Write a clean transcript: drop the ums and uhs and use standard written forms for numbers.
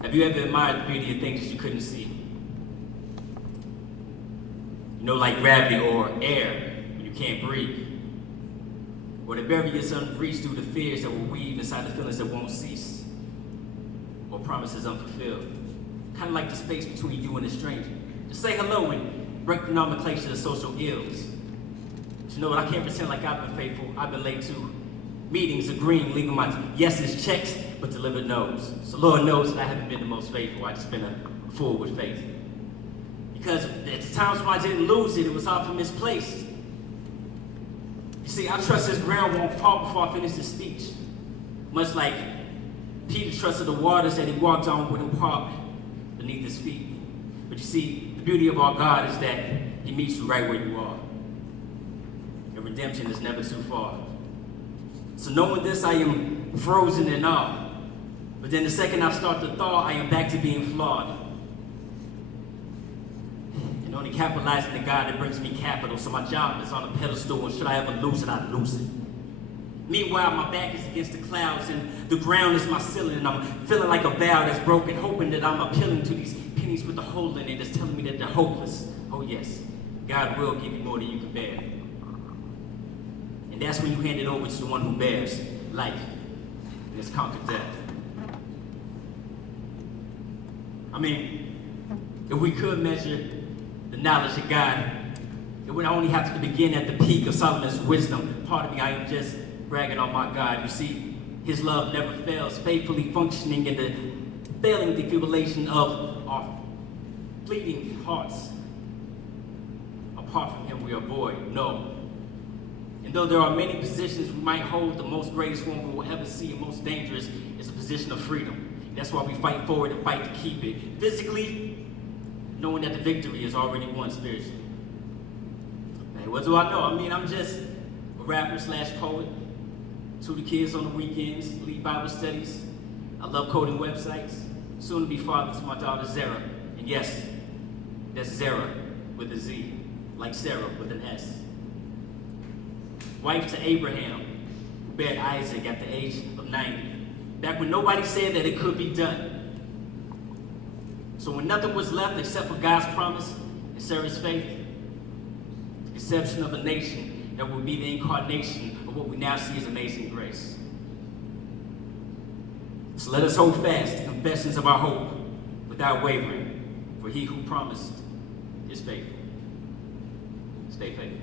Have you ever admired the beauty of things that you couldn't see? You know, like gravity or air when you can't breathe. Or the barriers unreached through the fears that will weave inside the feelings that won't cease. Or promises unfulfilled. Kind of like the space between you and a stranger. Just say hello and break the nomenclature of social ills. But you know what, I can't pretend like I've been faithful. I've been late too. Meetings agreeing, leaving my yeses checked, but delivered no's. So Lord knows that I haven't been the most faithful. I just been a fool with faith. Because at the times when I didn't lose it, it was often misplaced. You see, I trust this ground won't fall before I finish this speech. Much like Peter trusted the waters that he walked on wouldn't part beneath his feet. But you see, the beauty of our God is that he meets you right where you are. And redemption is never too far. So knowing this, I am frozen in awe. But then the second I start to thaw, I am back to being flawed. And only capitalizing the God that brings me capital, so my job is on a pedestal, and should I ever lose it, I lose it. Meanwhile, my back is against the clouds, and the ground is my ceiling, and I'm feeling like a vow that's broken, hoping that I'm appealing to these pennies with a hole in it that's telling me that they're hopeless. Oh yes, God will give you more than you can bear. And that's when you hand it over to the one who bears life and has conquered death. I mean, if we could measure the knowledge of God, it would only have to begin at the peak of Solomon's wisdom. Pardon me, I am just bragging on my God. You see, his love never fails, faithfully functioning in the failing defibrillation of our fleeting hearts. Apart from him, we are void. No. And though there are many positions we might hold, the most greatest one we will ever see and most dangerous is a position of freedom. That's why we fight forward and fight to keep it. Physically, knowing that the victory is already won spiritually. Hey, what do I know? I mean, I'm just a rapper / poet. Tutor kids on the weekends, lead Bible studies. I love coding websites. Soon to be father to my daughter Zara. And yes, that's Zara with a Z, like Sarah with an S. Wife to Abraham, who bared Isaac at the age of 90, back when nobody said that it could be done. So when nothing was left except for God's promise and Sarah's faith, the conception of a nation that would be the incarnation of what we now see as amazing grace. So let us hold fast to confessions of our hope without wavering, for he who promised is faithful. Stay faithful.